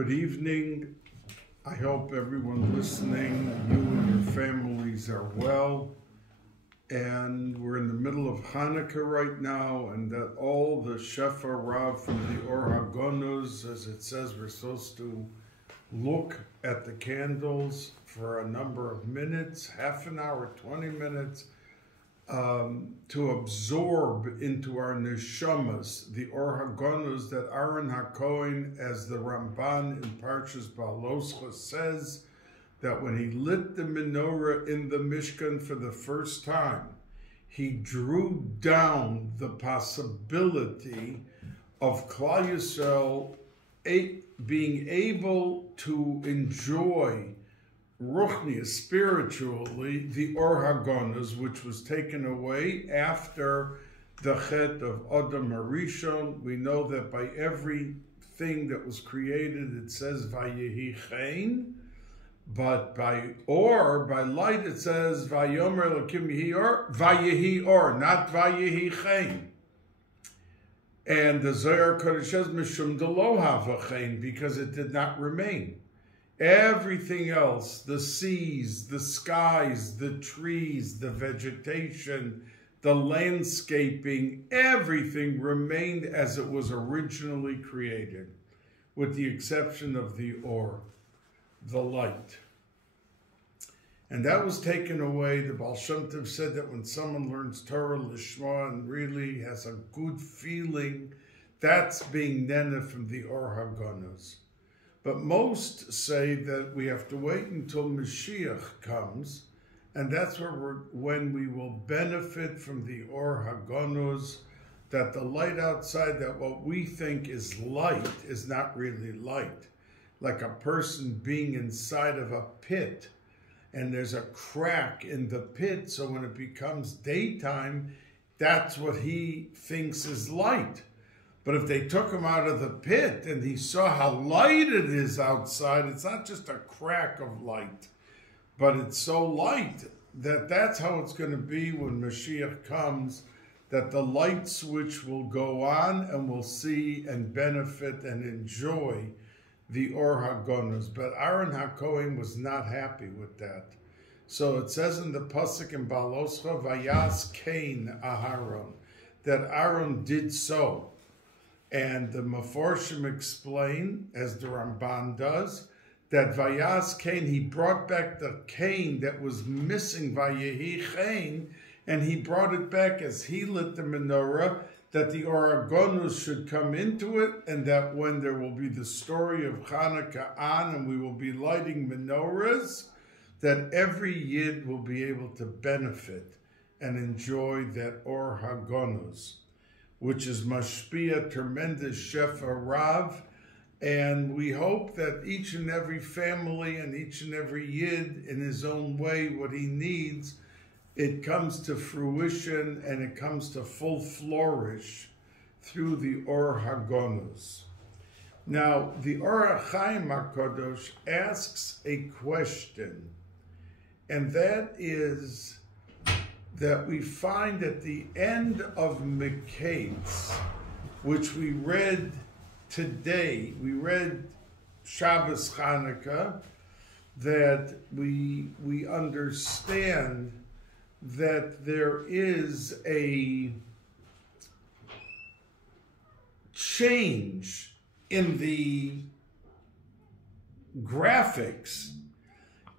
Good evening. I hope everyone listening, you and your families are well. And we're in the middle of Hanukkah right now, and that all the Shefa Rav from the Or HaGonuz, as it says, we're supposed to look at the candles for a number of minutes, half an hour, 20 minutes, to absorb into our neshamas the Or HaGonuz that Aaron HaKohen, as the Ramban in Parshas Baloscha says, that when he lit the menorah in the Mishkan for the first time, he drew down the possibility of Klal Yisrael being able to enjoy ruchniya, spiritually, the Or HaGonuz, which was taken away after the Chet of Adam HaRishon. We know that by everything that was created, it says Vayehi Chen, but by light, it says Vayomer Elokim Yehi Or, Vayehi Or, not Vayehi Chen. And the Zohar Kodesh says Mishum Delo Hava Chen, because it did not remain. Everything else, the seas, the skies, the trees, the vegetation, the landscaping, everything remained as it was originally created, with the exception of the Or, the light. And that was taken away. The Baal Shem Tov said that when someone learns Torah Lishma and really has a good feeling, that's being nene from the Or HaGonuz. But most say that we have to wait until Mashiach comes, and that's when we will benefit from the Or HaGonuz, that the light outside, that what we think is light is not really light. Like a person being inside of a pit, and there's a crack in the pit, so when it becomes daytime, that's what he thinks is light. But if they took him out of the pit and he saw how light it is outside, it's not just a crack of light, but it's so light that that's how it's going to be when Mashiach comes, that the light switch will go on and we'll see and benefit and enjoy the Or HaGonuz. But Aaron HaKohen was not happy with that. So it says in the Pasuk in Baloscha, Vayas Kain Aharon, that Aaron did so. And the Meforshim explain, as the Ramban does, that Vayas Kain, he brought back the Kain that was missing, Vayehi Chen, and he brought it back as he lit the menorah, that the Or HaGonuz should come into it, and that when there will be the story of Hanukkah on, and we will be lighting menorahs, that every Yid will be able to benefit and enjoy that Or HaGonuz, which is mashpia, tremendous Shefa Rav, and we hope that each and every family and each and every Yid, in his own way, what he needs, it comes to fruition and it comes to full flourish through the Or HaGonuz. Now, the Or HaChaim HaKadosh asks a question, and that is that we find at the end of Miketz, which we read today, we read Shabbos Chanukah, that we understand that there is a change in the graphics.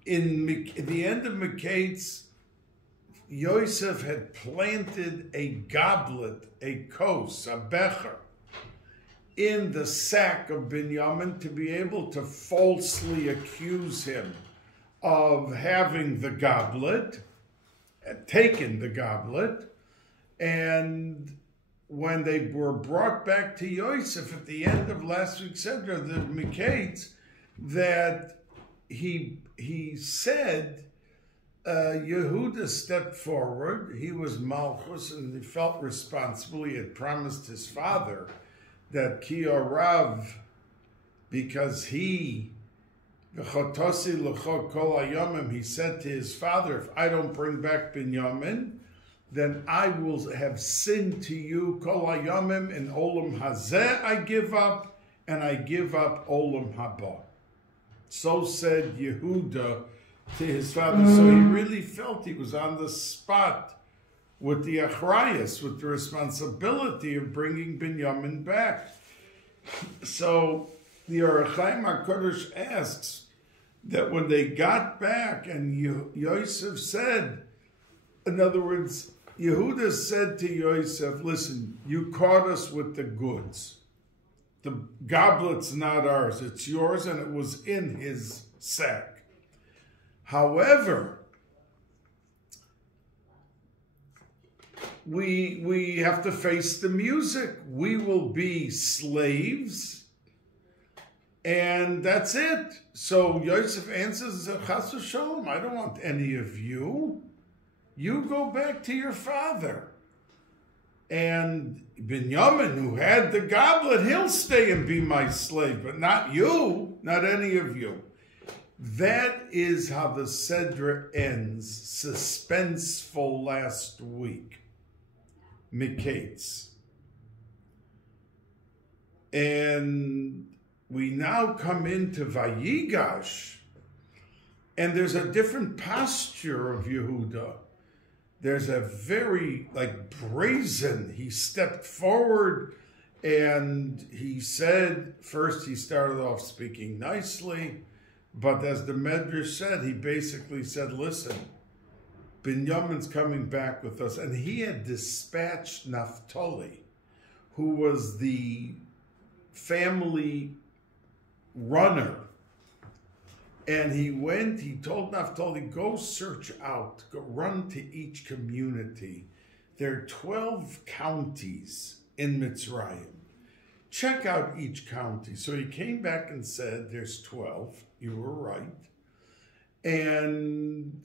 In the end of Miketz, Yosef had planted a goblet, a kos, a becher, in the sack of Binyamin to be able to falsely accuse him of having the goblet, taken the goblet. And when they were brought back to Yosef at the end of last week's Sedra, the Miketz, that he said, Yehuda stepped forward. He was Malchus, and he felt responsible. He had promised his father that Ki Rav, because he V'chotosi l'cho kol hayomim, he said to his father, if I don't bring back Binyamin, then I will have sinned to you kol hayomim, in olam hazeh I give up, and I give up Olam Haba. So said Yehuda to his father. So he really felt he was on the spot with the achrayus, with the responsibility of bringing Binyamin back. So the Orach Chaim HaKadosh asks that when they got back and Yosef said, in other words, Yehuda said to Yosef, listen, you caught us with the goods. The goblet's not ours, it's yours, and it was in his sack. However, we have to face the music. We will be slaves, and that's it. So Yosef answers, Chas v'sholom, I don't want any of you. You go back to your father. And Binyamin, who had the goblet, he'll stay and be my slave, but not you, not any of you. That is how the Sedra ends, suspenseful last week. Miketz. And we now come into Vayigash, and there's a different posture of Yehuda. There's a very, brazen, he stepped forward and he said, first he started off speaking nicely, but as the Medrash said, he basically said, listen, Binyamin's coming back with us. And he had dispatched Naphtali, who was the family runner. And he told Naphtali, go search out, go run to each community. There are 12 counties in Mitzrayim. Check out each county. So he came back and said, there's 12. You were right. And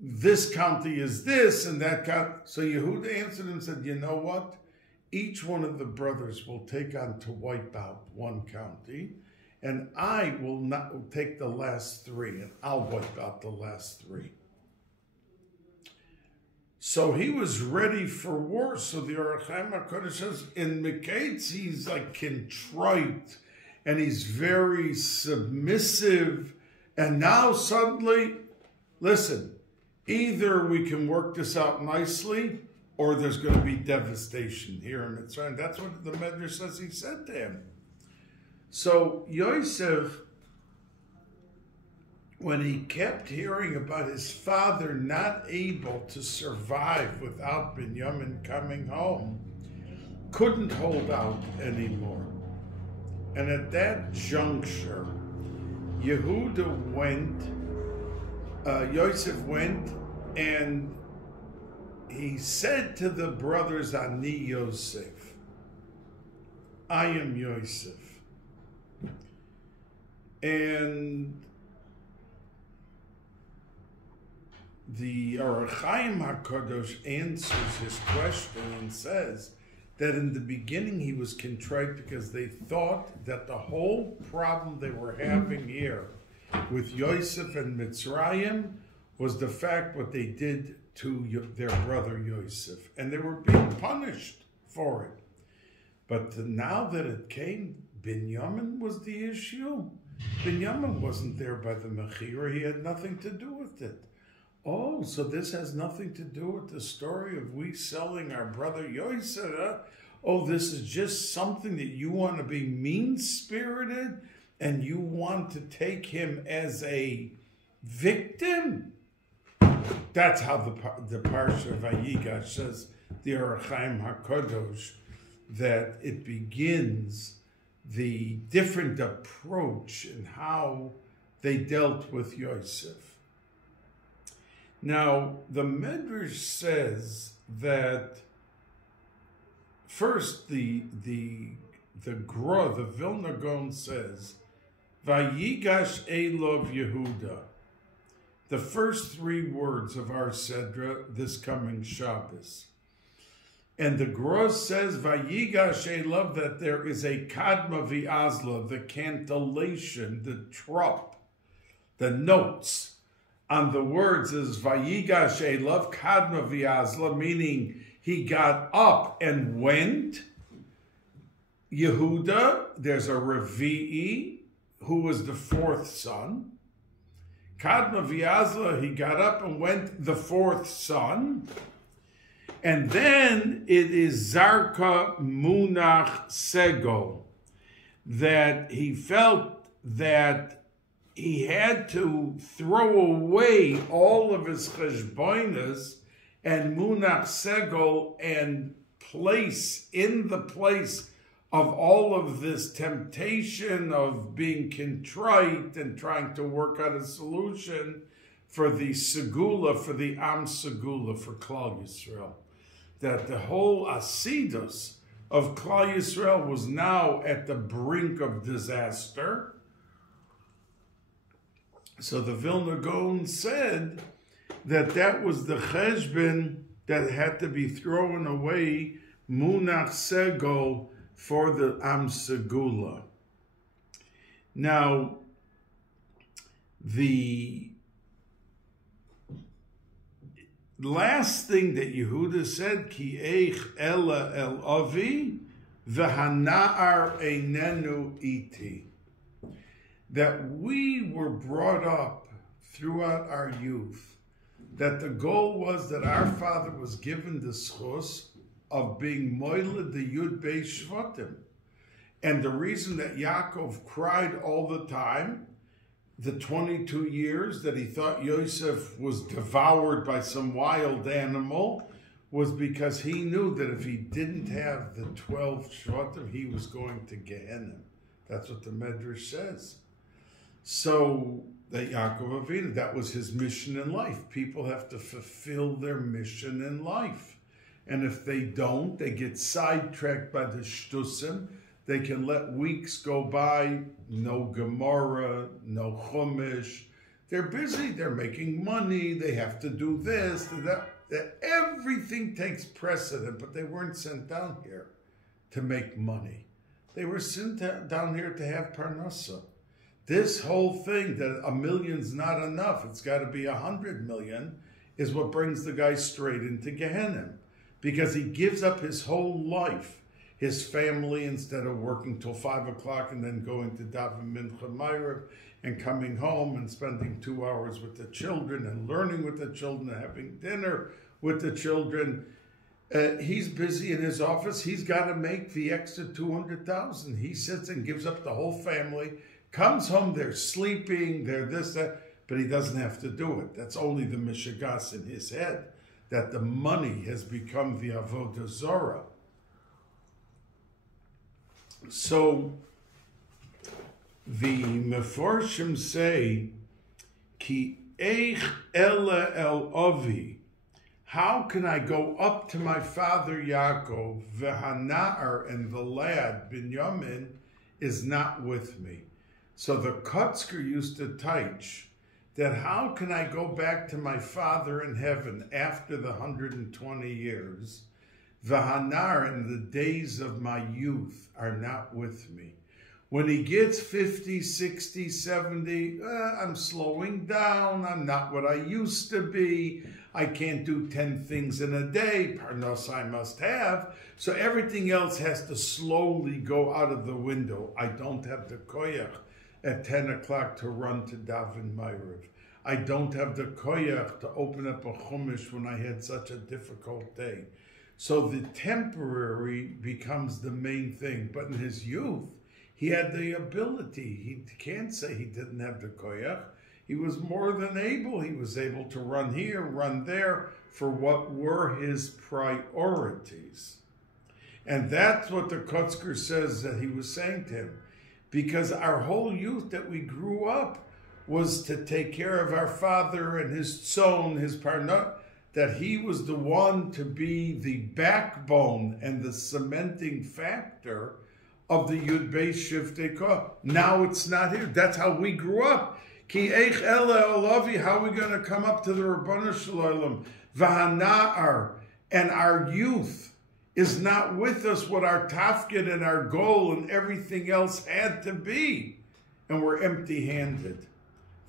this county is this and that county. So Yehuda answered and said, you know what? Each one of the brothers will take on to wipe out one county. And I will not take the last three, and I'll wipe out the last three. So he was ready for war. So the Orach Chaim HaKadosh says, in Miketz, he's contrite, and he's very submissive. And now suddenly, listen, either we can work this out nicely, or there's going to be devastation here in Mitzrayim. That's what the Medrash says he said to him. So Yosef, when he kept hearing about his father not able to survive without Binyamin coming home, couldn't hold out anymore. And at that juncture, Yehuda went, Yosef went, and he said to the brothers, Ani Yosef, I am Yosef. And the Orach Chaim HaKadosh answers his question and says that in the beginning he was contrite because they thought that the whole problem they were having here with Yosef and Mitzrayim was the fact what they did to their brother Yosef. And they were being punished for it. But now that it came, Binyamin was the issue. Binyamin wasn't there by the Mechira. He had nothing to do with it. Oh, so this has nothing to do with the story of we selling our brother Yosef. Oh, this is just something that you want to be mean-spirited and you want to take him as a victim? That's how the Parsha of Vayigash says, the Orach Chaim HaKadosh, that it begins the different approach in how they dealt with Yosef. Now, the Medrash says that first the Gra, the Vilna Gaon says, Vayigash Elov Yehuda. The first three words of our Sedra this coming Shabbos. And the Gra says, Vayigash Elov, that there is a Kadma V'Azla, the cantillation, the trop, the notes on the words is Vayigash Elov, Kadma V'Azla, meaning he got up and went. Yehuda, there's a Revi'i, who was the fourth son. Kadma V'Yazla, he got up and went the fourth son. And then it is Zarka Munach Segol, that he felt that he had to throw away all of his cheshbonos and Munach Segol and place in the place of all of this temptation of being contrite and trying to work out a solution for the Segula, for the Am Segula, for Klal Yisrael. That the whole Asidus of Klal Yisrael was now at the brink of disaster. So the Vilna Gaon said that that was the cheshbon that had to be thrown away, Munach Segol, for the Am Segula. Now, the last thing that Yehuda said, Ki eich ela el avi, v'hana'ar einenu iti. That we were brought up throughout our youth, that the goal was that our father was given the schos of being moiled the Yud Beis Shvatim. And the reason that Yaakov cried all the time, the 22 years that he thought Yosef was devoured by some wild animal, was because he knew that if he didn't have the 12 Shvatim, he was going to Gehenna. That's what the Medrash says. So that Yaakov Avinu, that was his mission in life. People have to fulfill their mission in life. And if they don't, they get sidetracked by the shtusim. They can let weeks go by, no Gemara, no Chumash. They're busy, they're making money, they have to do this, that. Everything takes precedent, but they weren't sent down here to make money. They were sent down here to have parnasa. This whole thing that a million's not enough, it's got to be 100 million, is what brings the guy straight into Gehenna. Because he gives up his whole life, his family, instead of working till 5 o'clock and then going to daven mincha myriad and coming home and spending 2 hours with the children and learning with the children and having dinner with the children. He's busy in his office. He's got to make the extra 200,000. He sits and gives up the whole family, comes home, they're sleeping, they're this, that, but he doesn't have to do it. That's only the mishigas in his head, that the money has become the avodah zarah. So the Meforshim say, Ki eich ela el avi, how can I go up to my father Yaakov, v'hana'ar, and the lad Binyamin is not with me. So the Kotzker used to teach that how can I go back to my father in heaven after the 120 years? V'hanar, in the days of my youth, are not with me. When he gets 50, 60, 70, I'm slowing down. I'm not what I used to be. I can't do 10 things in a day. Parnos I must have. So everything else has to slowly go out of the window. I don't have the koyach at 10 o'clock to run to daven myriad. I don't have the koyach to open up a chumash when I had such a difficult day. So the temporary becomes the main thing. But in his youth, he had the ability. He can't say he didn't have the koyach. He was more than able. He was able to run here, run there, for what were his priorities. And that's what the Kotzker says that he was saying to him. Because our whole youth that we grew up was to take care of our father and his tzon, his parnot, that he was the one to be the backbone and the cementing factor of the Yud Beis Shiftei Koch. Now it's not here. That's how we grew up. Ki eich ela olavi, how are we going to come up to the Rabbanu Shalom? V'hana'ar, and our youth is not with us what our tafkid and our goal and everything else had to be. And we're empty-handed.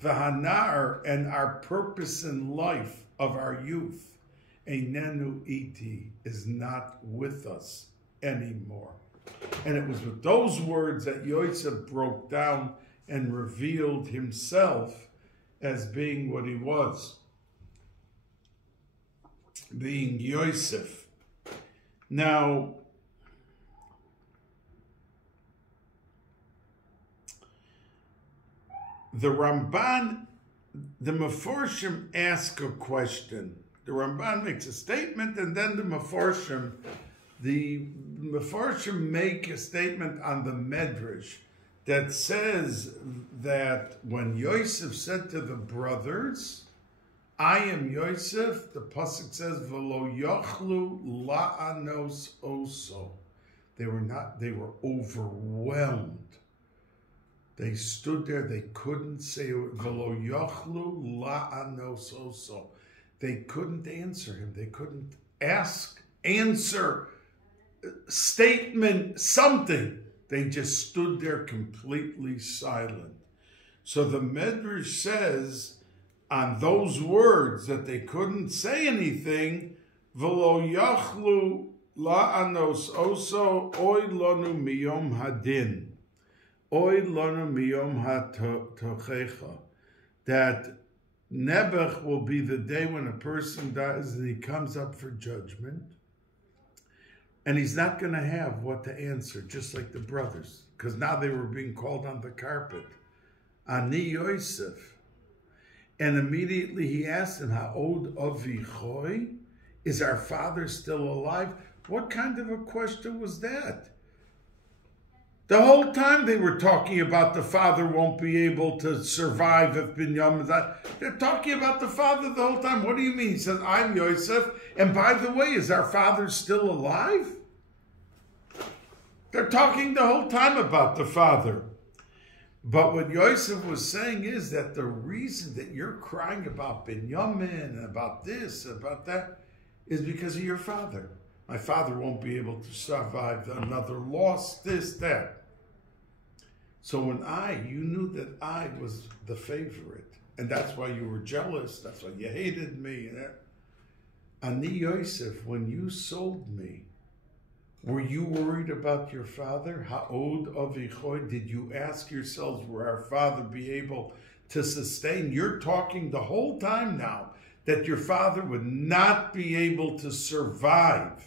V'hana'ar, and our purpose in life of our youth, einenu iti, is not with us anymore. And it was with those words that Yosef broke down and revealed himself as being what he was, being Yosef. Now, the Ramban, the Meforshim ask a question. The Ramban makes a statement, and then the Meforshim make a statement on the Medrash that says that when Yosef said to the brothers, I am Yosef, the pasuk says, V'lo yochlu la'anos oso. They were overwhelmed. They stood there, they couldn't say, V'lo yochlu la'anos oso. They couldn't answer him. They couldn't answer, statement, something. They just stood there completely silent. So the Medrash says, on those words that they couldn't say anything, V'lo yachlu la'anos oso oy lanu miyom hadin. Oy lanu miyom hatochecha. That Nebuch will be the day when a person dies and he comes up for judgment. And he's not going to have what to answer, just like the brothers. Because now they were being called on the carpet. Ani Yosef. And immediately he asked him, Ha'od avichoi? Is our father still alive? What kind of a question was that? The whole time they were talking about the father won't be able to survive if Binyamin dies. They're talking about the father the whole time. What do you mean? He says, I'm Yosef. And by the way, is our father still alive? They're talking the whole time about the father. But what Yosef was saying is that the reason that you're crying about Binyamin and about this, about that, is because of your father. My father won't be able to survive another loss, this, that. So when you knew that I was the favorite, and that's why you were jealous, that's why you hated me. Ani Yosef, when you sold me, were you worried about your father? Ha'od avichoi? Did you ask yourselves, will our father be able to sustain? You're talking the whole time now that your father would not be able to survive.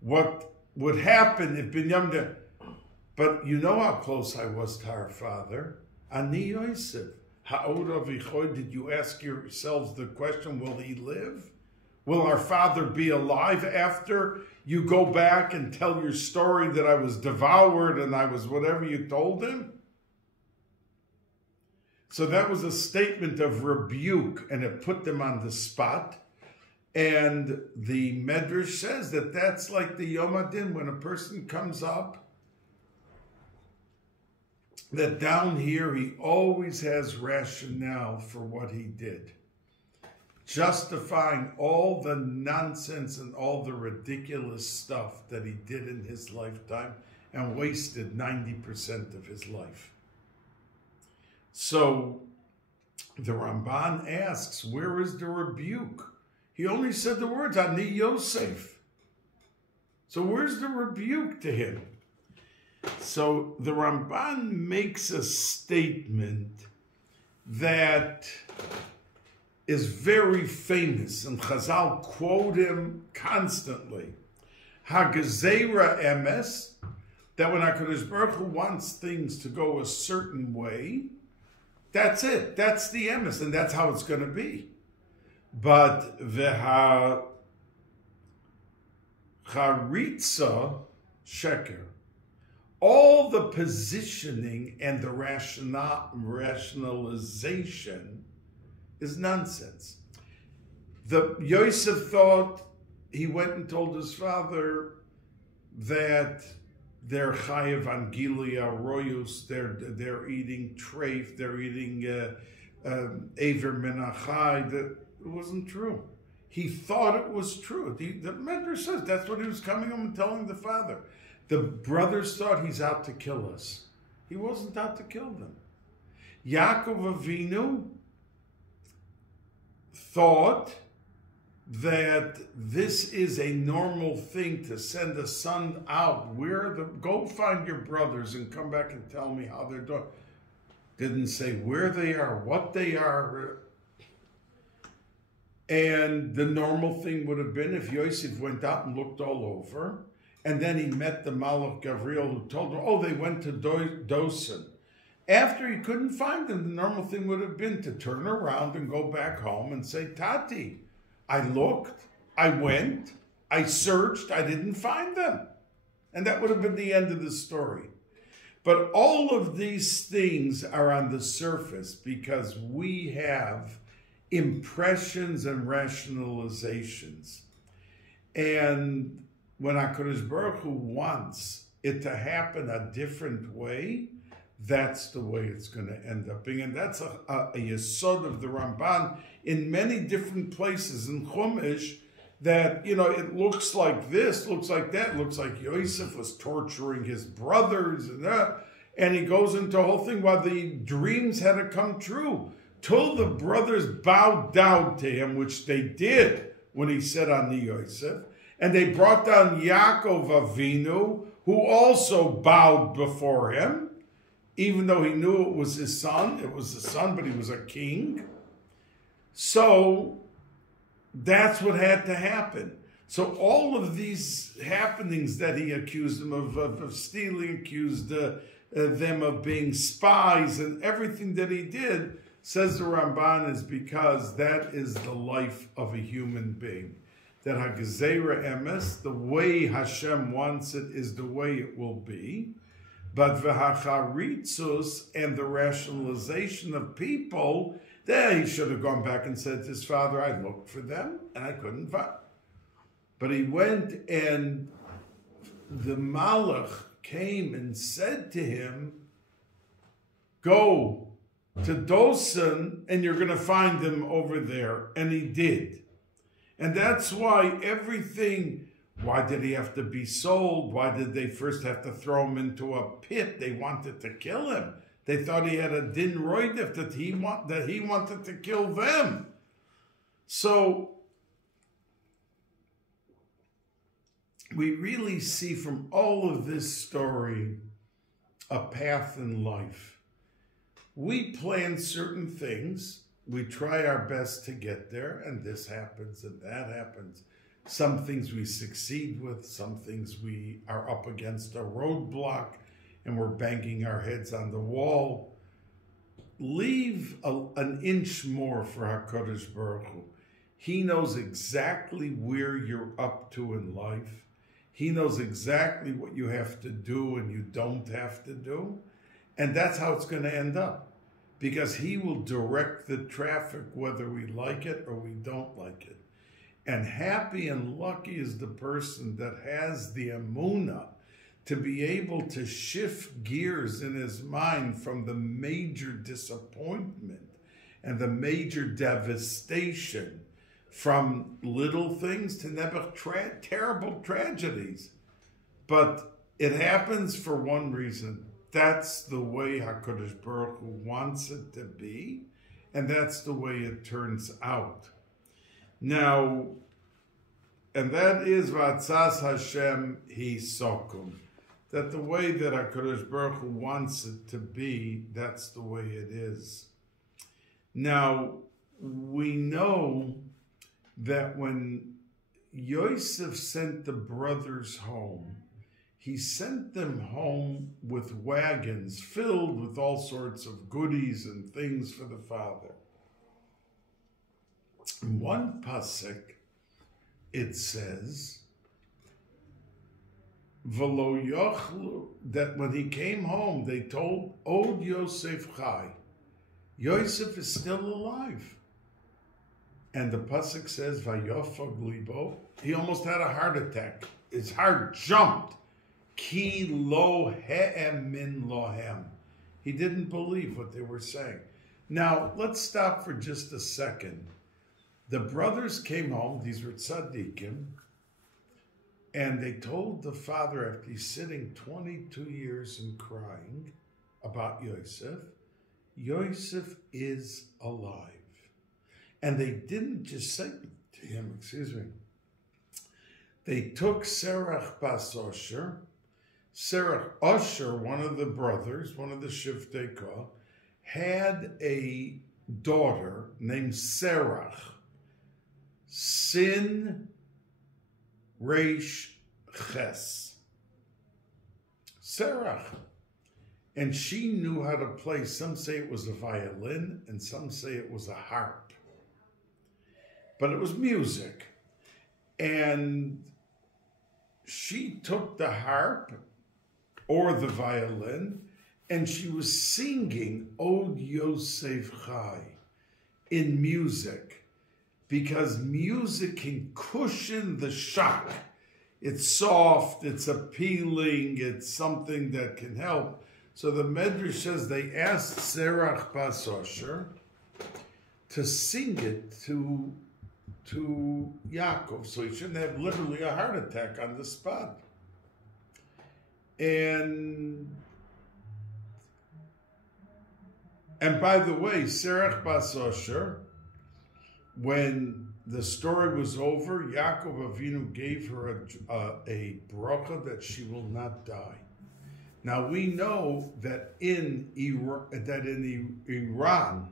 What would happen if Binyamin... But you know how close I was to our father. Ani Yosef. Ha'od avichoi? Did you ask yourselves the question, will he live? Will our father be alive after you go back and tell your story that I was devoured and I was whatever you told him? So that was a statement of rebuke, and it put them on the spot. And the Medrash says that that's like the Yom Adin, when a person comes up, that down here he always has rationale for what he did, justifying all the nonsense and all the ridiculous stuff that he did in his lifetime and wasted 90% of his life. So the Ramban asks, where is the rebuke? He only said the words, Ani Yosef. So where's the rebuke to him? So the Ramban makes a statement that is very famous, and Chazal quote him constantly. Hagazera emes, that when HaKadosh Baruch Hu wants things to go a certain way, that's it. That's the emes, and that's how it's going to be. But veha charitza sheker, all the positioning and the rationalization is nonsense. The Yosef thought, he went and told his father that they're chayav angilia royus, they're eating treif, they're eating aver menachai. That it wasn't true. He thought it was true. The Medrash says that's what he was coming home and telling the father. The brothers thought he's out to kill us. He wasn't out to kill them. Yaakov Avinu thought that this is a normal thing to send a son out. Go find your brothers and come back and tell me how they're doing. Didn't say where they are, what they are. And the normal thing would have been if Yosef went out and looked all over, and then he met the Malach Gabriel who told him, oh, they went to Dosan. After he couldn't find them, the normal thing would have been to turn around and go back home and say, Tati, I looked, I went, I searched, I didn't find them. And that would have been the end of the story. But all of these things are on the surface because we have impressions and rationalizations. And when HaKadosh Baruch Hu wants it to happen a different way, that's the way it's going to end up being. And that's a yesod of the Ramban in many different places in Chumash, that, it looks like this, looks like that, looks like Yosef was torturing his brothers and that. And he goes into a whole thing while the dreams had to come true. Till the brothers bowed down to him, which they did when he said on the Yosef. And they brought down Yaakov Avinu, who also bowed before him, even though he knew it was his son. It was his son, but he was a king. So that's what had to happen. So all of these happenings that he accused them of stealing, accused them of being spies, and everything that he did, says the Ramban, is because that is the life of a human being. That HaGezerah Emes, the way Hashem wants it, is the way it will be. But v'hacharitzus, and the rationalization of people, then he should have gone back and said to his father, I looked for them and I couldn't find them. But he went, and the Malach came and said to him, go to Dosan and you're going to find them over there. And he did. And that's why everything, why did he have to be sold? Why did they first have to throw him into a pit? They wanted to kill him. They thought he had a din roidif, that he wanted to kill them. So we really see from all of this story a path in life. We plan certain things. We try our best to get there, and this happens and that happens. Some things we succeed with, some things we are up against a roadblock and we're banging our heads on the wall. Leave an inch more for HaKadosh Baruch Hu. He knows exactly where you're up to in life. He knows exactly what you have to do and you don't have to do. And that's how it's going to end up. Because he will direct the traffic whether we like it or we don't like it. And happy and lucky is the person that has the emunah to be able to shift gears in his mind from the major disappointment and the major devastation, from little things to terrible tragedies. But it happens for one reason. That's the way HaKadosh Baruch Hu wants it to be, and that's the way it turns out. Now, and that is Vatzas Hashem Hi Sokum. That the way that HaKadosh Baruch Hu wants it to be, that's the way it is. Now, we know that when Yosef sent the brothers home, he sent them home with wagons filled with all sorts of goodies and things for the father. In one pasuk, it says, V'lo yochlu, that when he came home, they told, Od Yosef Chai, Yosef is still alive. And the pasuk says, Vayofag libo, he almost had a heart attack. His heart jumped. Ki lo he'emin lohem. He didn't believe what they were saying. Now, let's stop for just a second. The brothers came home, these were tzaddikim, and they told the father, after he's sitting 22 years and crying about Yosef, Yosef is alive. And they didn't just say excuse me. They took Serach Bas Osher. Serach Osher, one of the brothers, one of the Shiftei Koh, had a daughter named Serach, Sin Reish Ches. Serach. And she knew how to play. Some say it was a violin, and some say it was a harp. But it was music. And she took the harp or the violin, and she was singing Od Yosef Chai in music, because music can cushion the shock. It's soft, it's appealing, it's something that can help. So the Medrash says they asked Serach Bas Osher to sing it to Yaakov, so he shouldn't have literally a heart attack on the spot. And by the way, Serach Bas Osher, when the story was over, Yaakov Avinu gave her a bracha that she will not die. Now we know that in Iran,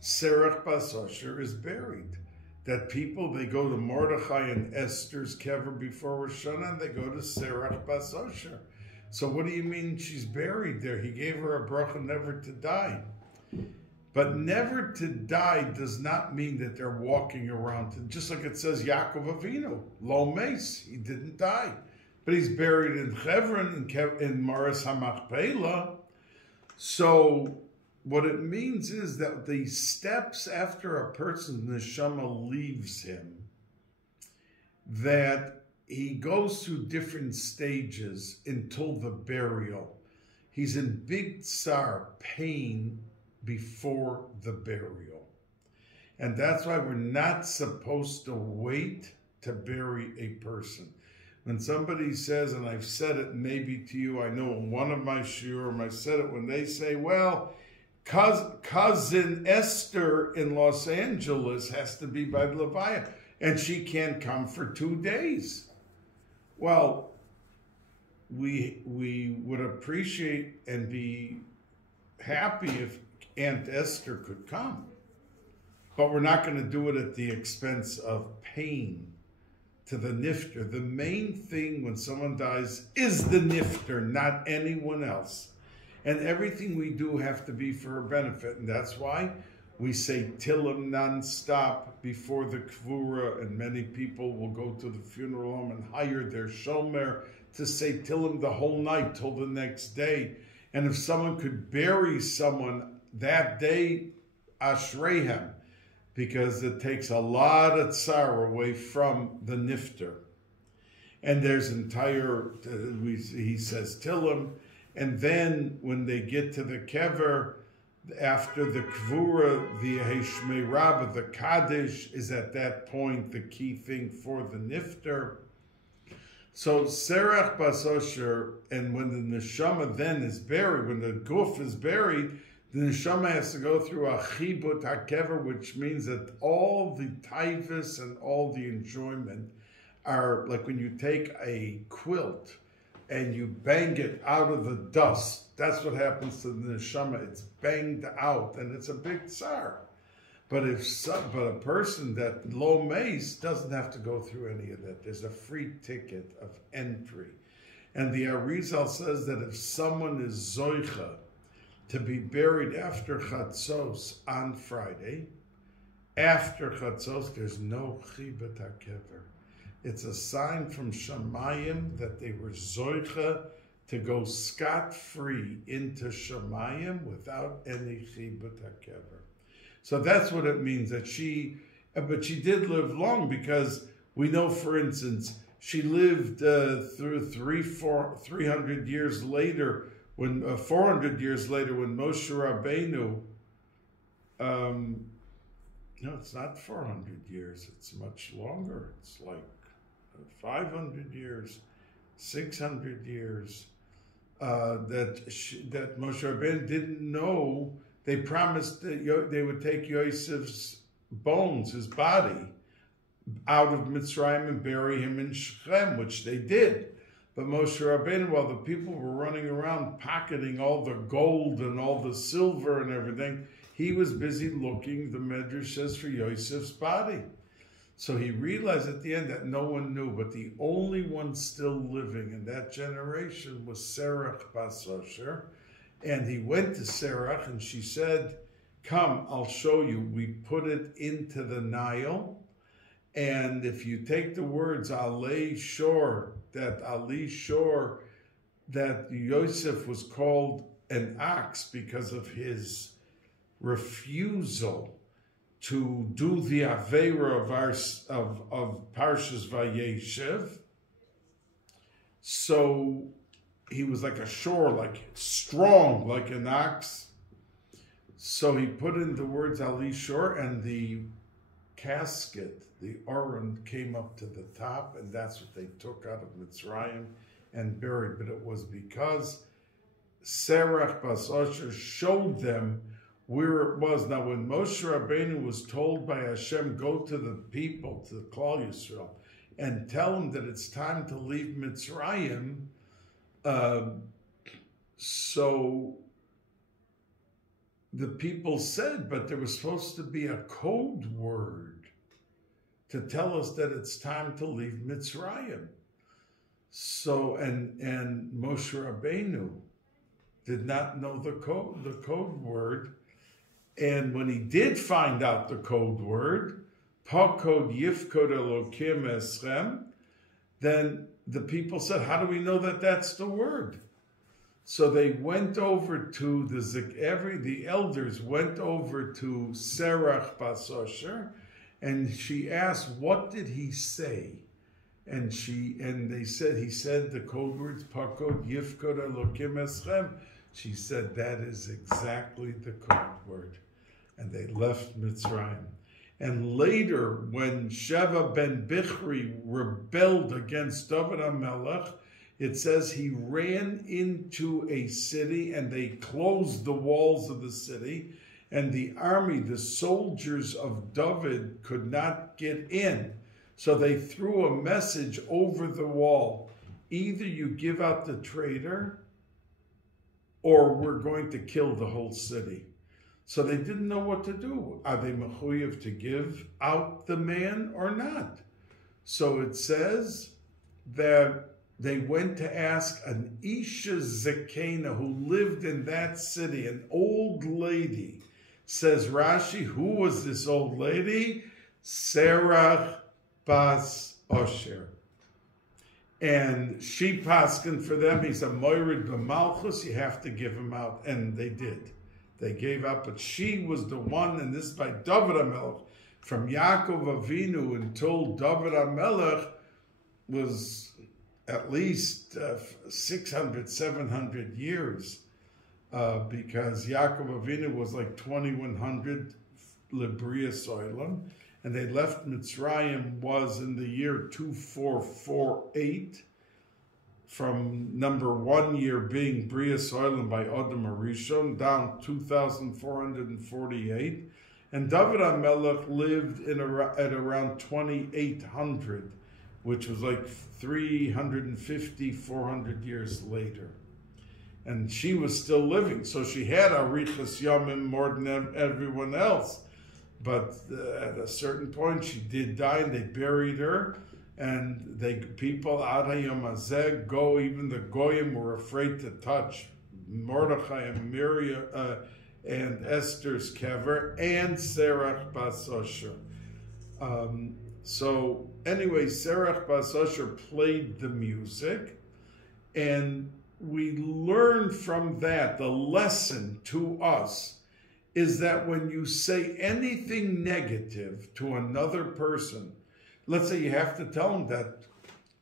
Serach Bas Osher is buried. That people, they go to Mordechai and Esther's kever before Rosh Hashanah, and they go to Serach Bas Osher. So what do you mean she's buried there? He gave her a bracha never to die. But never to die does not mean that they're walking around. Just like it says Yaakov Avinu, Lo Meis, he didn't die. But he's buried in Hebron, in Maris HaMachpelah. So what it means is that the steps after a person's neshama leaves him, that he goes through different stages until the burial. He's in big tsar, pain, before the burial. And that's why we're not supposed to wait to bury a person. When somebody says, and I've said it maybe to you, I know in one of my shiurim, I said it when they say, well, cousin Esther in Los Angeles has to be by the Levaya, and she can't come for 2 days. Well, we would appreciate and be happy if Aunt Esther could come. But we're not going to do it at the expense of pain to the nifter. The main thing when someone dies is the nifter, not anyone else. And everything we do have to be for her benefit. And that's why we say Tillim nonstop before the Kvura, and many people will go to the funeral home and hire their shomer to say Tillim the whole night till the next day. And if someone could bury someone that day, Ashreihem, because it takes a lot of tsar away from the nifter. And there's he says Tillim, and then when they get to the kever, after the kvura, the Heshmei Rabbah, the Kaddish, is at that point the key thing for the nifter. So Serach Bas Osher, and when the neshama then is buried, when the guf is buried, the neshama has to go through a chibut hakever, which means that all the taivas and all the enjoyment are like when you take a quilt and you bang it out of the dust. That's what happens to the neshama. It's banged out, and it's a big tsar. But a person that lo meis doesn't have to go through any of that. There's a free ticket of entry. And the Arizal says that if someone is zoicha to be buried after Chatzos on Friday, after Chatzos, there's no chibut hakever. It's a sign from Shamayim that they were zoicha to go scot-free into Shamayim without any chibut hakever. So that's what it means, that but she did live long, because we know, for instance, she lived through 300 years later, when 400 years later, when Moshe Rabbeinu, no, it's not 400 years, it's much longer. It's like 500 years, 600 years, that Moshe Rabbeinu didn't know. They promised that they would take Yosef's bones, his body, out of Mitzrayim and bury him in Shechem, which they did. But Moshe Rabbeinu, while the people were running around pocketing all the gold and all the silver and everything, he was busy looking, the Medrash says, for Yosef's body. So he realized at the end that no one knew, but the only one still living in that generation was Serach Bas Osher. And he went to Serach and she said, come, I'll show you. We put it into the Nile. And if you take the words Ali Shor, that Yosef was called an ox because of his refusal to do the Aveira of Parshas Vayeshev. So he was like a shore, like strong, like an ox. So he put in the words Ali Shor, and the casket, the Aron, came up to the top, and that's what they took out of Mitzrayim and buried. But it was because Serach Bas Osher showed them where it was. Now, when Moshe Rabbeinu was told by Hashem, go to the people, to Klal Yisrael, and tell them that it's time to leave Mitzrayim, so the people said, but there was supposed to be a code word to tell us that it's time to leave Mitzrayim. So, and Moshe Rabbeinu did not know the code word. And when he did find out the code word, Pakod Yifkod Elokim Eschem, then the people said, how do we know that that's the word? So they went over to the elders went over to Serach Bas Osher, and she asked, what did he say? And they said, he said the code words, Pakod Yifkod Elokim Eschem. She said, that is exactly the code word. And they left Mitzrayim. And later, when Sheva ben Bichri rebelled against David HaMelech, it says he ran into a city and they closed the walls of the city, and the army, the soldiers of David, could not get in. So they threw a message over the wall. Either you give out the traitor, or we're going to kill the whole city. So they didn't know what to do. Are they mechuyev to give out the man or not? So it says that they went to ask an Isha Zekena who lived in that city, an old lady. Says Rashi, who was this old lady? Serach Bas Osher. And she paskined for them. He's a myriad b'malchus. You have to give him out. And they did. They gave up, but she was the one, and this is by David HaMelech, from Yaakov Avinu until David HaMelech was at least 600, 700 years, because Yaakov Avinu was like 2100 Libria Soilam, and they left Mitzrayim was in the year 2448, from number 1 year being Bria Soilim by Adam Arishon, down 2448. And David HaMelech lived at around 2800, which was like 350, 400 years later. And she was still living, so she had Arichas Yomim more than everyone else. But at a certain point, she did die, and they buried her. And people Ad Hayom Hazeh go, even the Goyim were afraid to touch Mordechai and Miriam and Esther's kever and Serach Bas Osher. So anyway, Serach Bas Osher played the music, and we learn from that, the lesson to us is that when you say anything negative to another person, let's say you have to tell them that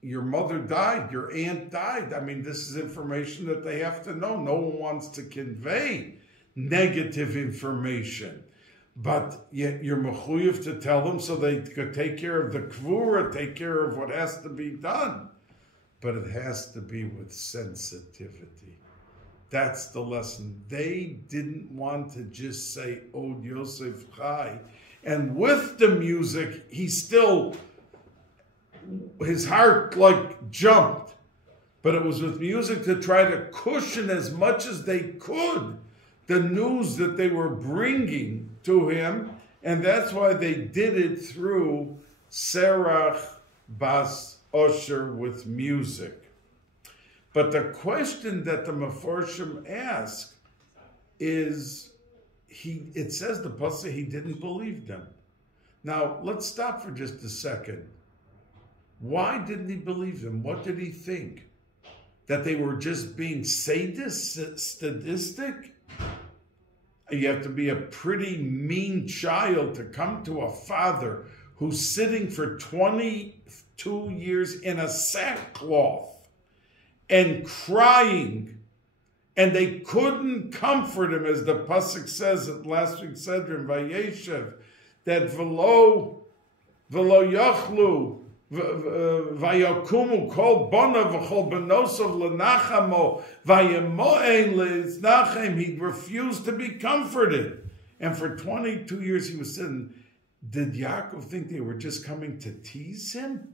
your mother died, your aunt died. I mean, this is information that they have to know. No one wants to convey negative information. But you're mechuyev to tell them so they could take care of the kvura, take care of what has to be done. But it has to be with sensitivity. That's the lesson. They didn't want to just say, Od Yosef Chai. And with the music, he still his heart like jumped. But it was with music to try to cushion as much as they could the news that they were bringing to him. And that's why they did it through Serach Bas Osher with music. But the question that the Meforshim ask is, it says the pasuk, he didn't believe them. Now, let's stop for just a second. Why didn't he believe them? What did he think? That they were just being sadistic? You have to be a pretty mean child to come to a father who's sitting for 22 years in a sackcloth and crying, and they couldn't comfort him, as the pasuk says at last week's Sedra in Vayeshev, that v'lo yachlu vayakumu kol bonav v'chol benosov lenachamo vayemoen leitznachem. He refused to be comforted, and for 22 years he was sitting. Did Yaakov think they were just coming to tease him?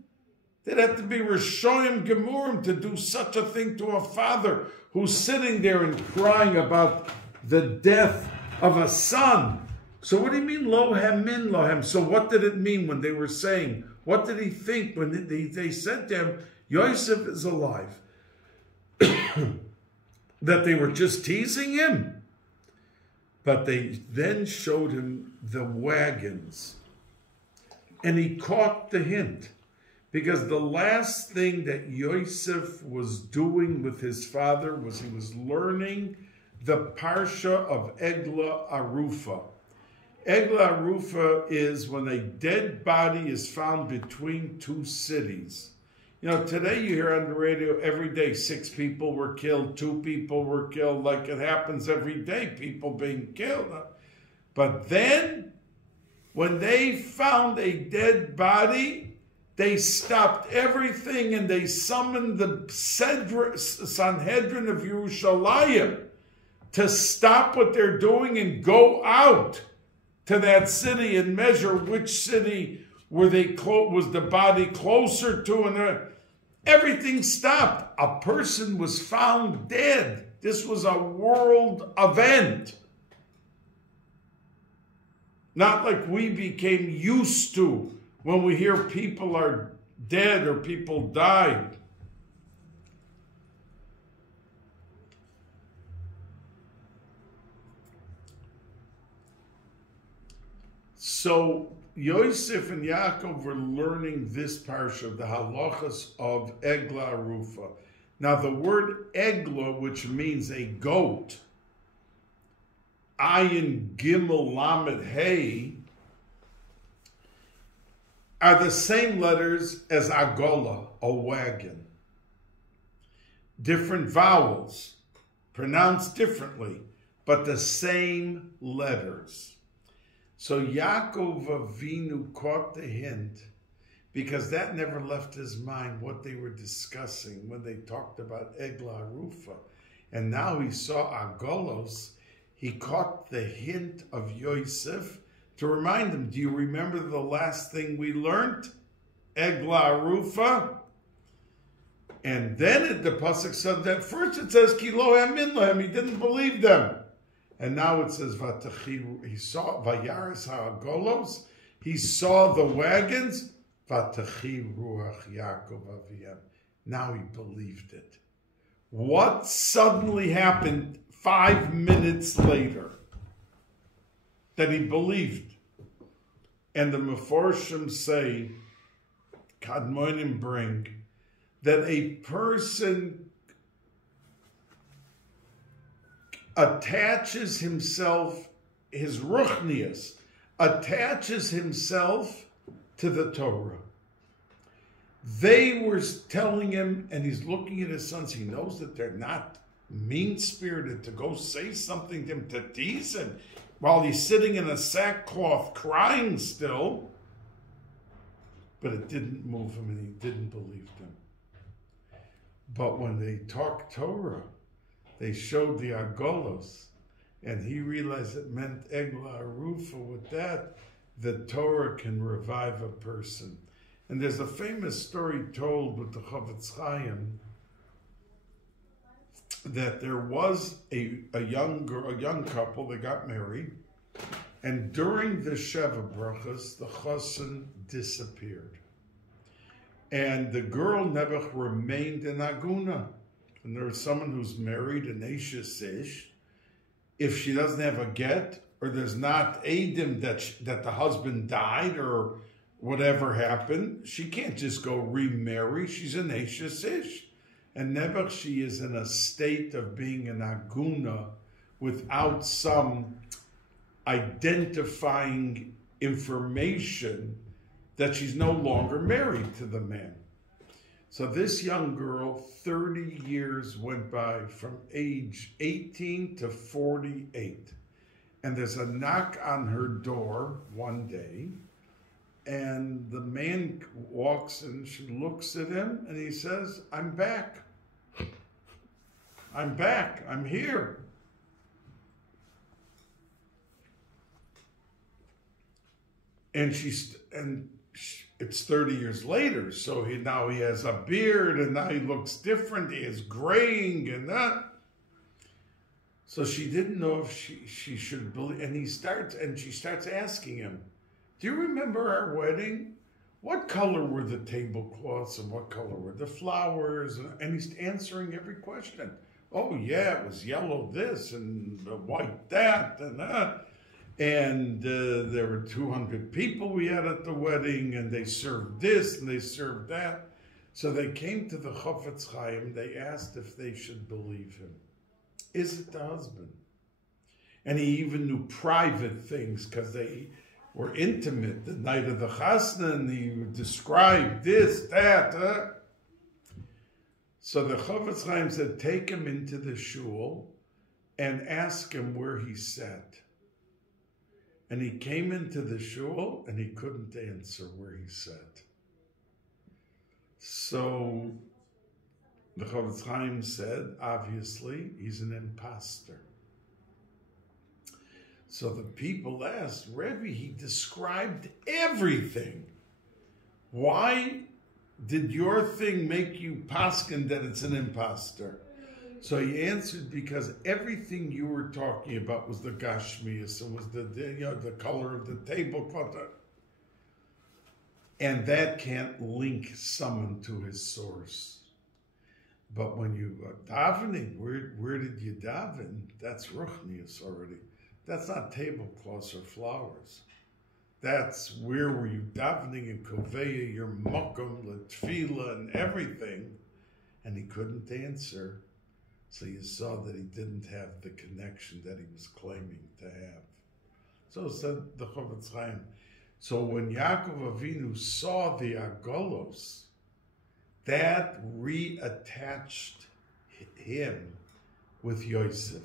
They'd have to be Rishoyim Gemurim to do such a thing to a father who's sitting there and crying about the death of a son. So what do you mean, lohem min lohem? So what did it mean when they were saying, what did he think when they said to him, Yosef is alive? That they were just teasing him? But they then showed him the wagons. And he caught the hint. Because the last thing that Yosef was doing with his father was he was learning the Parsha of Egla Arufa. Egla Arufa is when a dead body is found between two cities. You know, today you hear on the radio every day 6 people were killed, 2 people were killed, like it happens every day, people being killed. But then, when they found a dead body, they stopped everything and they summoned the Sanhedrin of Yerushalayim to stop what they're doing and go out to that city and measure which city was the body closer to. And everything stopped. A person was found dead. This was a world event. Not like we became used to when we hear people are dead or people died. So Yosef and Yaakov were learning this parsha, the halachas of Egla Arufa. Now the word Egla, which means a goat, Ayin Gimel Lamed Hey, are the same letters as Agola, a wagon. Different vowels, pronounced differently, but the same letters. So Yaakov Avinu caught the hint, because that never left his mind what they were discussing when they talked about Egla Arufa. And now he saw Agolos. He caught the hint of Yosef to remind him, do you remember the last thing we learned? Egla Arufa. And then the pasuk said that first it says, Ki lohem min lohem, he didn't believe them. And now it says, he saw Vayaris ha'agolos, he saw the wagons, Vatachi ruach Yaakov aviyam. Now he believed it. What suddenly happened 5 minutes later that he believed? And the Meforshim say, Kadmonim bring, that a person attaches himself, his ruchnius, attaches himself to the Torah. They were telling him, and he's looking at his sons, he knows that they're not mean-spirited to go say something to him, to tease him, while he's sitting in a sackcloth crying still. But it didn't move him, and he didn't believe them. But when they talked Torah, they showed the Agolos, and he realized it meant Egla Arufa. With that, the Torah can revive a person. And there's a famous story told with the Chofetz Chaim that there was a young couple that got married, and during the Sheva Brachas, the chassan disappeared. And the girl never remained in Aguna. And there was someone who's married, an Eishes Ish. If she doesn't have a get, or there's not Eidim that the husband died, or whatever happened, she can't just go remarry. She's an Eishes Ish. And never she is in a state of being an Aguna without some identifying information that she's no longer married to the man. So this young girl, 30 years went by from age 18 to 48. And there's a knock on her door one day, and the man walks in, she looks at him, and he says, I'm back. I'm back. I'm here. And it's 30 years later, so now he has a beard, and now he looks different. He is graying and that. So she didn't know if she should believe, and she starts asking him, do you remember our wedding? What color were the tablecloths and what color were the flowers? And he's answering every question. Oh yeah, it was yellow this and white that and that. And there were 200 people we had at the wedding, and they served this and they served that. So they came to the Chofetz Chaim. They asked if they should believe him. Is it the husband? And he even knew private things because they were intimate. The night of the chasna, and he described this, that. So the Chofetz Chaim said, take him into the shul and ask him where he sat. And he came into the shul and he couldn't answer where he sat. So the Chofetz Chaim said, obviously, he's an imposter. So the people asked, Rebbe, he described everything. Why did your thing make you paskin that it's an imposter? So he answered, because everything you were talking about was the gashmias, and was the color of the tablecloth. And that can't link someone to his source. But when you are davening, where did you daven? That's ruchnius already. That's not tablecloths or flowers. That's where were you davening in Koveya, your mokum, tefillah, and everything. And he couldn't answer. So you saw that he didn't have the connection that he was claiming to have. So said the Chofetz Chaim. So when Yaakov Avinu saw the Agolos, that reattached him with Yosef.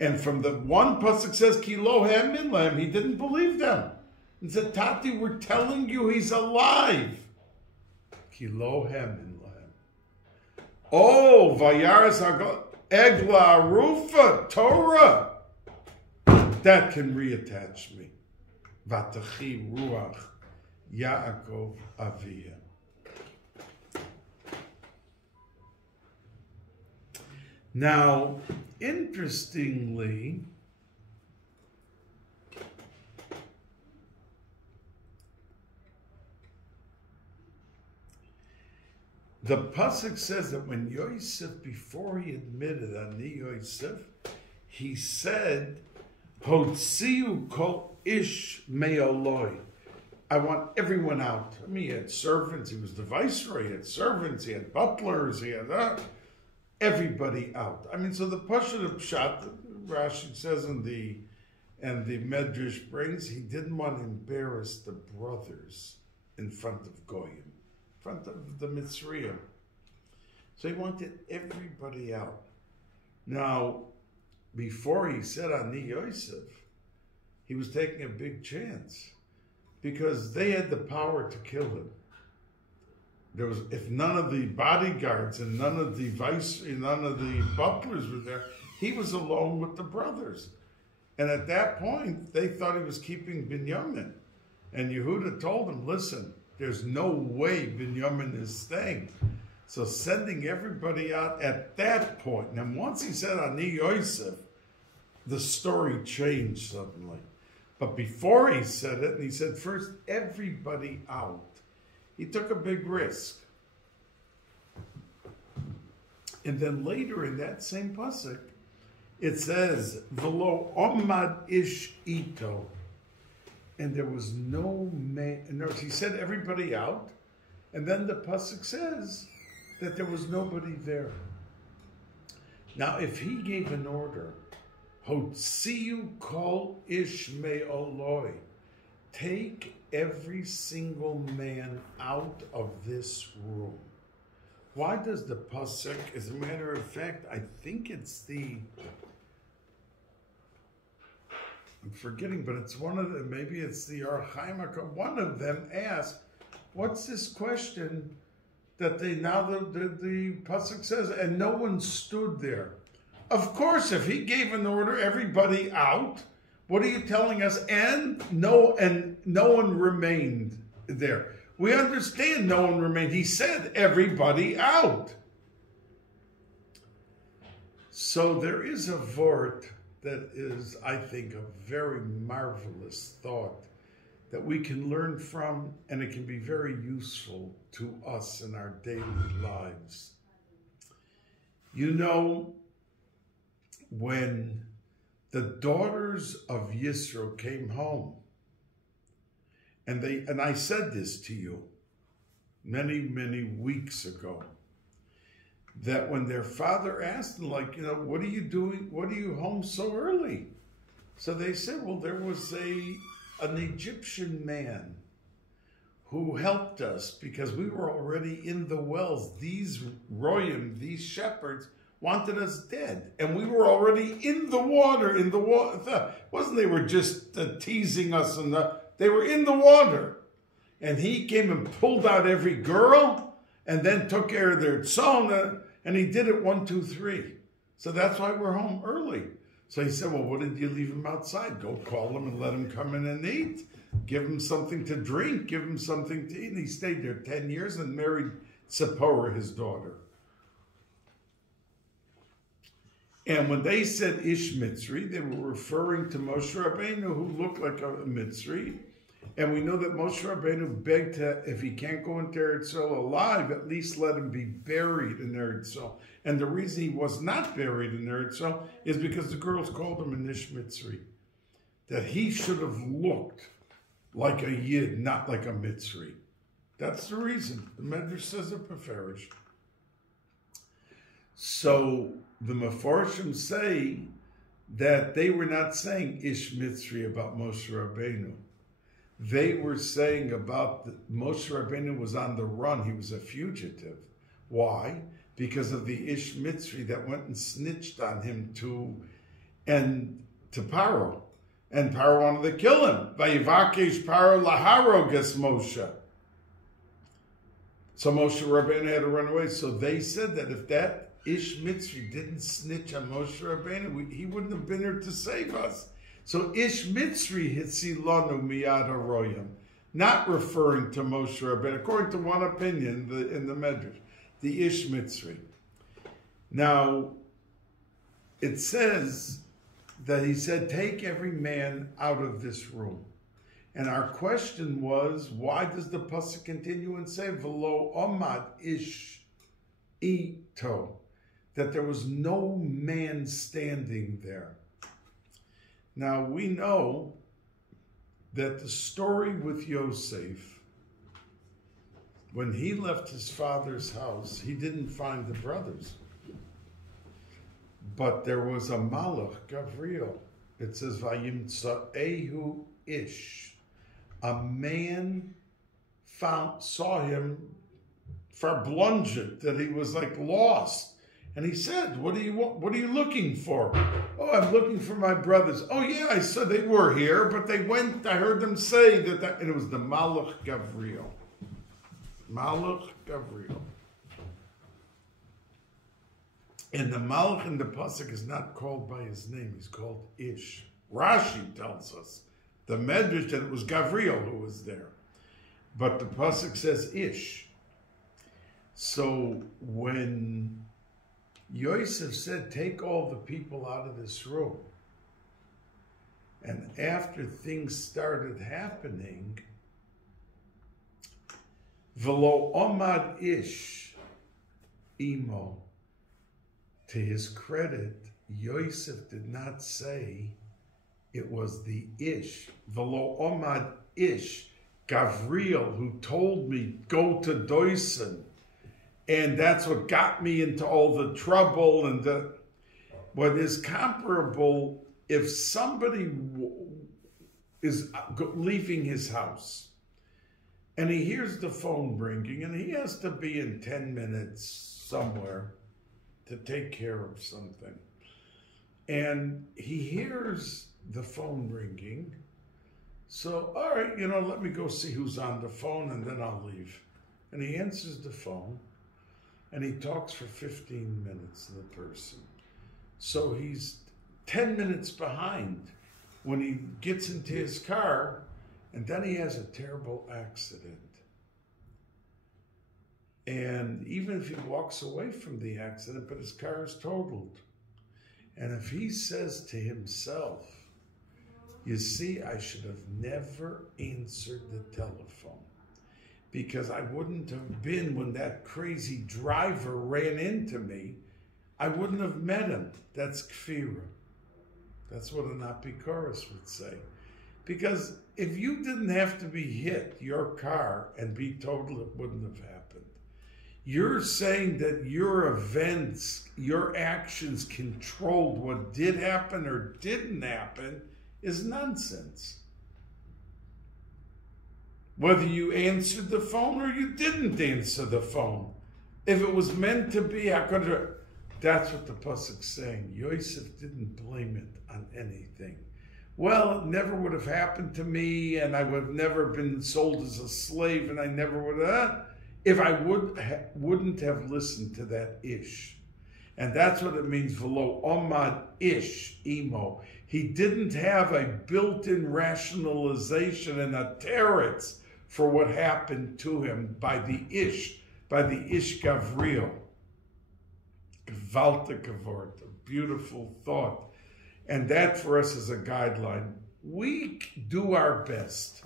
And from the one pasuk says, Ki lo ha'amin lahem, he didn't believe them. And said, Tati, we're telling you he's alive. Ki lo ha'amin lahem. Oh, Vayaras Egla Rufa, Torah. That can reattach me. Vatachi Ruach Yaakov Aviyah. Now, interestingly, the pasuk says that when Yosef, before he admitted Ani Yosef, he said, Hotziu kol ish me'oloi. I want everyone out. I mean, he had servants. He was the viceroy. He had servants. He had butlers. He had everybody out. I mean, so the Pashut of Pshat, Rashi says, and the Medrash brings, he didn't want to embarrass the brothers in front of Goyim, in front of the Mitzrayim. So he wanted everybody out. Now, before he said Ani Yosef, he was taking a big chance because they had the power to kill him. There was, if none of the bodyguards and none of the butlers were there, he was alone with the brothers. And at that point, they thought he was keeping Binyamin. And Yehuda told him, listen, There's no way Binyamin is staying. So sending everybody out at that point, and once he said Ani Yosef, the story changed suddenly. But before he said it, and he said first everybody out, he took a big risk. And then later in that same pasuk, it says, "V'lo omad ish ito," and there was no man. No, he said everybody out, and then the pasuk says that there was nobody there. Now, if he gave an order, "Hotziu kol ish me'oloi," take every single man out of this room. Why does the pasuk, as a matter of fact, I think it's I'm forgetting, but it's one of them, maybe it's the Archaimaka, one of them asked, what's this question that the pasuk says, and no one stood there. Of course, if he gave an order, everybody out, what are you telling us? And no one remained there. We understand no one remained. He said everybody out. So there is a vort that is, I think, a very marvelous thought that we can learn from, and it can be very useful to us in our daily lives. You know, when the daughters of Yisrael came home, and I said this to you many, many weeks ago, that when their father asked them, like, what are you doing? What are you home so early? So they said, well, there was an Egyptian man who helped us because we were already in the wells. These royim, these shepherds, wanted us dead. And we were already in the water, It wasn't they were just teasing us, they were in the water. And he came and pulled out every girl and then took care of their tzona, and he did it 1, 2, 3. So that's why we're home early. So he said, well, what did you leave him outside? Go call him and let him come in and eat. Give him something to drink. Give him something to eat. And he stayed there 10 years and married Tzipporah, his daughter. And when they said Ish Mitzri, they were referring to Moshe Rabbeinu, who looked like a Mitzri. And we know that Moshe Rabbeinu begged to, if he can't go into Eretz Yisrael alive, at least let him be buried in Eretz Yisrael. And the reason he was not buried in Eretz Yisrael is because the girls called him an Ish Mitzri. That he should have looked like a Yid, not like a Mitzri. That's the reason. The Medrash says it beferish. So the Mefarshim say that they were not saying Ish Mitzri about Moshe Rabbeinu. They were saying about Moshe Rabbeinu was on the run. He was a fugitive. Why? Because of the Ish Mitzri that went and snitched on him to Paro. And Paro wanted to kill him. Vayigash Paro laharogas Moshe. So Moshe Rabbeinu had to run away. So they said that if that Ish Mitzri didn't snitch on Moshe Rabbeinu, he wouldn't have been here to save us. So Ish Mitzri hitzilanu miyad haroyim, not referring to Moshe Rabbeinu, according to one opinion in the Medrash, the Ish Mitzri. Now, it says that he said, take every man out of this room. And our question was, why does the pasuk continue and say, V'lo omad ish ito, that there was no man standing there? Now, we know that the story with Yosef, when he left his father's house, he didn't find the brothers. But there was a malach, Gabriel. It says, Vayimtsaehu ish. A man saw him verblunget, that he was like lost. And he said, what are you looking for? Oh, I'm looking for my brothers. Oh, yeah, I said they were here, but they went, I heard them say that, and it was the Malach Gabriel. Malach Gabriel. And the Malach in the pasuk is not called by his name, he's called Ish. Rashi tells us, the Medrash, that it was Gabriel who was there. But the pasuk says ish. So when Yosef said, take all the people out of this room, and after things started happening, V'lo omad ish imo. To his credit, Yosef did not say it was the ish. V'lo omad ish, Gavriel, who told me, go to Doisen. And that's what got me into all the trouble. And what is comparable, if somebody is leaving his house, and he hears the phone ringing, and he has to be in 10 minutes somewhere to take care of something. And he hears the phone ringing. So, all right, let me go see who's on the phone, and then I'll leave. And he answers the phone, and he talks for 15 minutes to the person. So he's 10 minutes behind when he gets into his car, and then he has a terrible accident. And even if he walks away from the accident, but his car is totaled. And if he says to himself, you see, I should have never answered the telephone, because I wouldn't have been, when that crazy driver ran into me, I wouldn't have met him. That's kfira. That's what an apikoros would say. Because if you didn't have to be hit, your car, and be total, it wouldn't have happened. You're saying that your events, your actions controlled what did happen or didn't happen is nonsense. Whether you answered the phone or you didn't answer the phone. If it was meant to be, that's what the pasuk's saying. Yosef didn't blame it on anything. Well, it never would have happened to me, and I would have never been sold as a slave, and I never would have, if I wouldn't have listened to that ish. And that's what it means, v'lo omad ish imo. He didn't have a built-in rationalization and a teretz for what happened to him by the ish Gavriel. Gewaltige Wort, a beautiful thought. And that for us is a guideline. We do our best.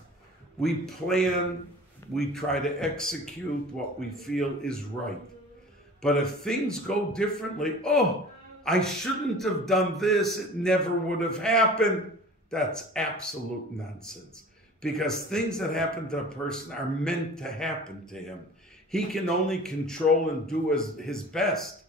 We plan, we try to execute what we feel is right. But if things go differently, I shouldn't have done this, it never would have happened. That's absolute nonsense. Because things that happen to a person are meant to happen to him. He can only control and do his best.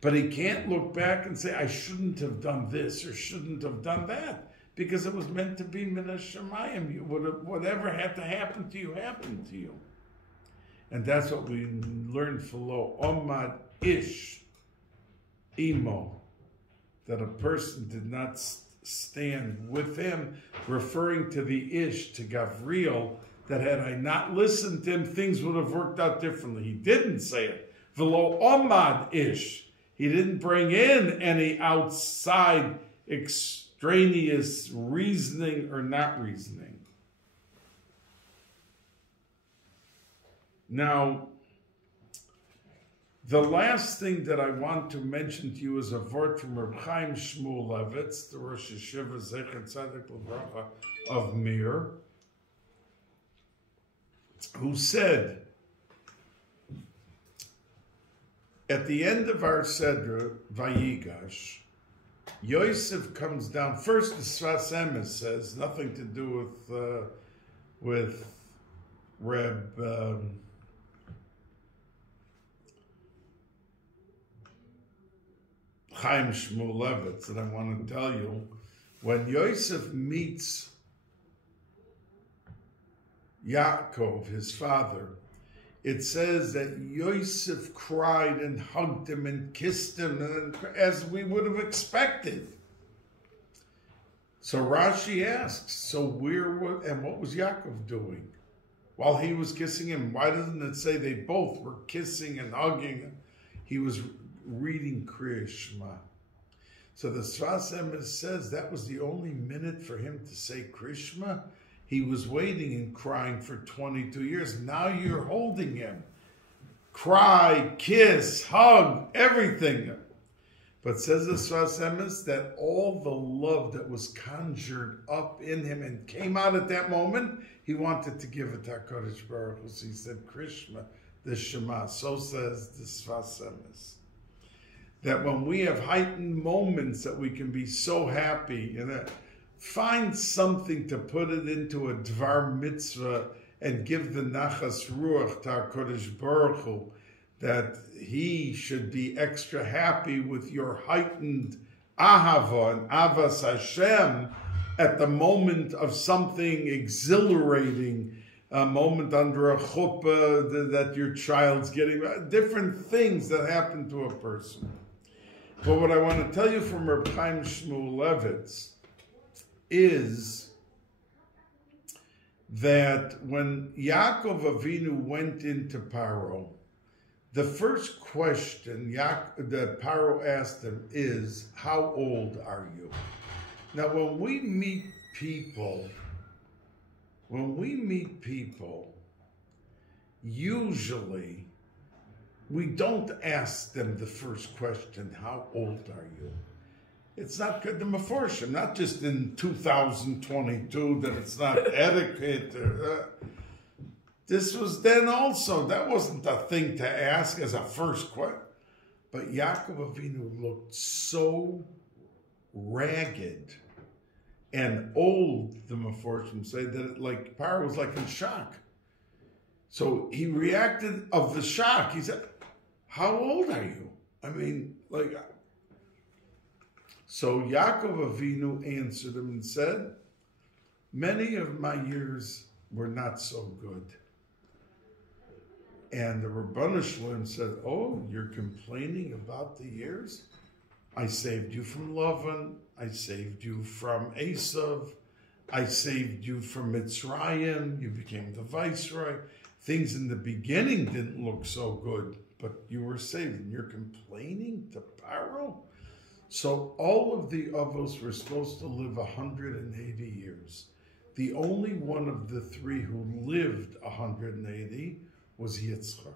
But he can't look back and say, I shouldn't have done this or shouldn't have done that. Because it was meant to be min hashamayim. Whatever had to happen to you, happened to you. And that's what we learned for lo omad ish imo. That a person did not stand with him, referring to the ish, to Gavriel, that had I not listened to him, things would have worked out differently. He didn't say it. V'lo omad ish. He didn't bring in any outside extraneous reasoning or not reasoning. Now, the last thing that I want to mention to you is a word from Reb Chaim Shmulevitz, the Rosh Yeshiva Zecher Tzedek L'Bracha of Mir, who said, at the end of our Sedra, Vayigash, Yosef comes down. First, the Sfas Emes says, nothing to do with Reb Chaim Shmulevitz, and I want to tell you, when Yosef meets Yaakov, his father, it says that Yosef cried and hugged him and kissed him, and as we would have expected. So Rashi asks, so what was Yaakov doing while he was kissing him? Why doesn't it say they both were kissing and hugging? He was reading Kriya Shema. So the Sfas Emes says that was the only minute for him to say Kriya Shema. He was waiting and crying for 22 years. Now you're holding him. Cry, kiss, hug, everything. But says the Sfas Emes that all the love that was conjured up in him and came out at that moment, he wanted to give it to HaKadosh Baruch Hu. So he said, Krishma, the Shema. So says the Sfas Emes. That when we have heightened moments that we can be so happy, find something to put it into a Dvar Mitzvah and give the Nachas Ruach to HaKadosh Baruch Hu, that he should be extra happy with your heightened ahava and avas Hashem at the moment of something exhilarating, a moment under a chuppah that your child's getting, different things that happen to a person. But what I want to tell you from Reb Chaim Shmulevitz is that when Yaakov Avinu went into Paro, the first question that Paro asked him is, how old are you? Now, when we meet people, usually we don't ask them the first question, how old are you? It's not good to Meforshim, not just in 2022 that it's not etiquette. This was then also. That wasn't a thing to ask as a first question. But Yaakov Avinu looked so ragged and old, the Meforshim say, that Paro was like in shock. So he reacted of the shock. He said, how old are you? I mean, so Yaakov Avinu answered him and said, many of my years were not so good. And the Rabbanu Shalom said, oh, you're complaining about the years? I saved you from Lavan. I saved you from Esav. I saved you from Mitzrayim. You became the viceroy. Things in the beginning didn't look so good, but you were saved. And you're complaining to Paro? So all of the Avos were supposed to live 180 years. The only one of the three who lived 180 was Yitzchak.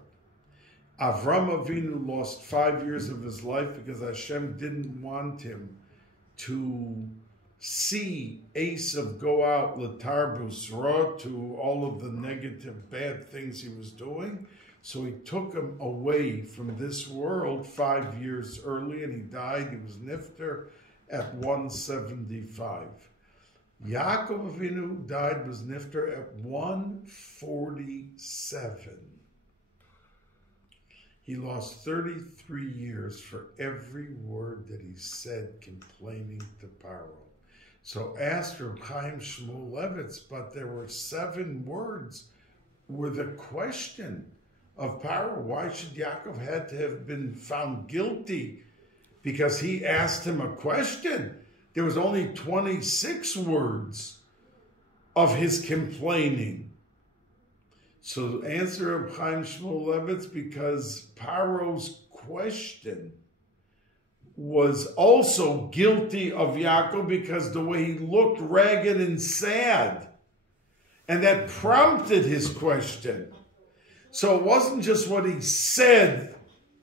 Avram Avinu lost 5 years of his life because Hashem didn't want him to see Esav go out l'tarbus ra, to all of the negative, bad things he was doing. So he took him away from this world 5 years early, and he died. He was nifter at 175. Yaakov Avinu died, was nifter at 147. He lost 33 years for every word that he said complaining to Paro. So asked Reb Chaim Shmulevitz, but there were 7 words were the question of Paro. Why should Yaakov had to have been found guilty? Because he asked him a question. There was only 26 words of his complaining. So the answer of Chaim Shmulevitz, because Paro's question was also guilty of Yaakov because the way he looked ragged and sad. And that prompted his question. So it wasn't just what he said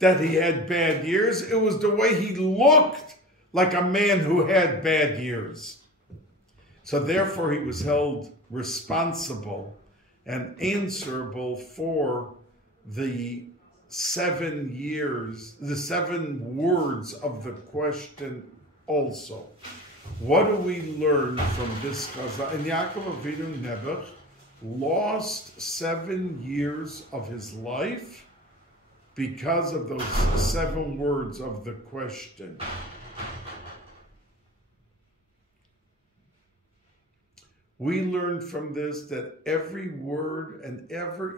that he had bad years. It was the way he looked like a man who had bad years. So therefore he was held responsible and answerable for the 7 years, the 7 words of the question also. What do we learn from this chazal? And Yaakov Avinu Nebuch lost 7 years of his life because of those 7 words of the question. We learn from this that every word and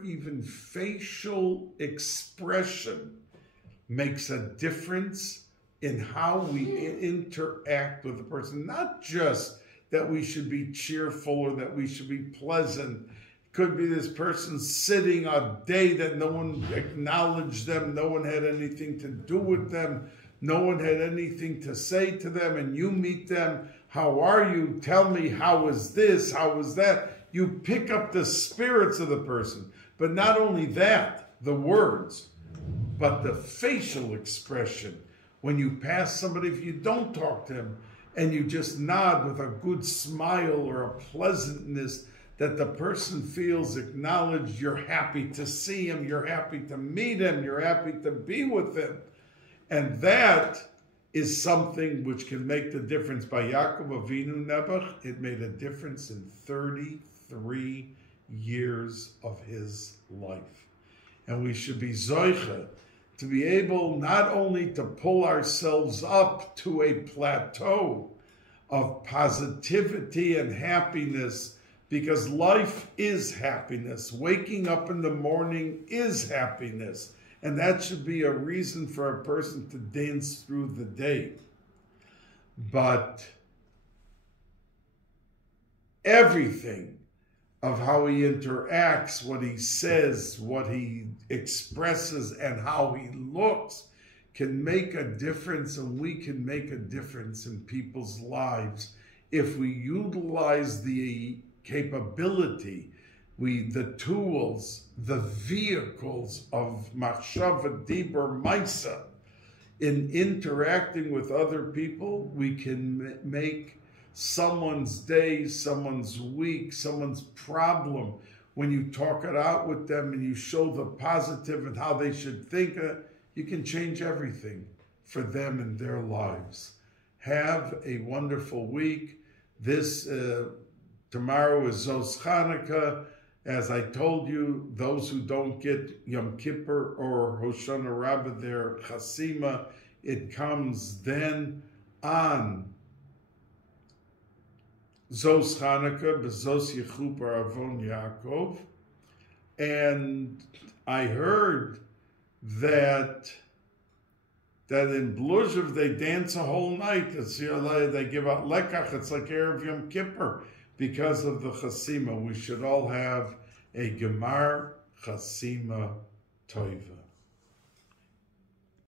even facial expression makes a difference in how we interact with a person. Not just that we should be cheerful or that we should be pleasant. It could be this person sitting a day that no one acknowledged them, no one had anything to do with them, no one had anything to say to them, and you meet them. How are you? Tell me, how is this? How is that? you pick up the spirits of the person. But not only that, the words, but the facial expression. When you pass somebody, if you don't talk to him, and you just nod with a good smile or a pleasantness, that the person feels acknowledged, you're happy to see him, you're happy to meet him, you're happy to be with him. And that is something which can make the difference. By Yaakov Avinu Nebuch, it made a difference in 33 years of his life. And we should be zoiche to be able not only to pull ourselves up to a plateau of positivity and happiness, because life is happiness. Waking up in the morning is happiness. And that should be a reason for a person to dance through the day. But everything of how he interacts, what he says, what he expresses, and how he looks can make a difference, and we can make a difference in people's lives if we utilize the capability, the tools, the vehicles of machshava, dibur, maisa. In interacting with other people, we can make someone's day, someone's week, someone's problem. When you talk it out with them and you show the positive and how they should think, you can change everything for them in their lives. Have a wonderful week. Tomorrow is Zos Chanukah. As I told you, those who don't get Yom Kippur or Hoshana Rabbah, their Chasima, it comes then on Zos Chanukah, Bezos Yechuper Avon Yaakov. And I heard that in Bluzhev they dance a whole night. They give out lekach. It's like Erev Yom Kippur because of the Chasima. We should all have a Gemar Chasima Toiva.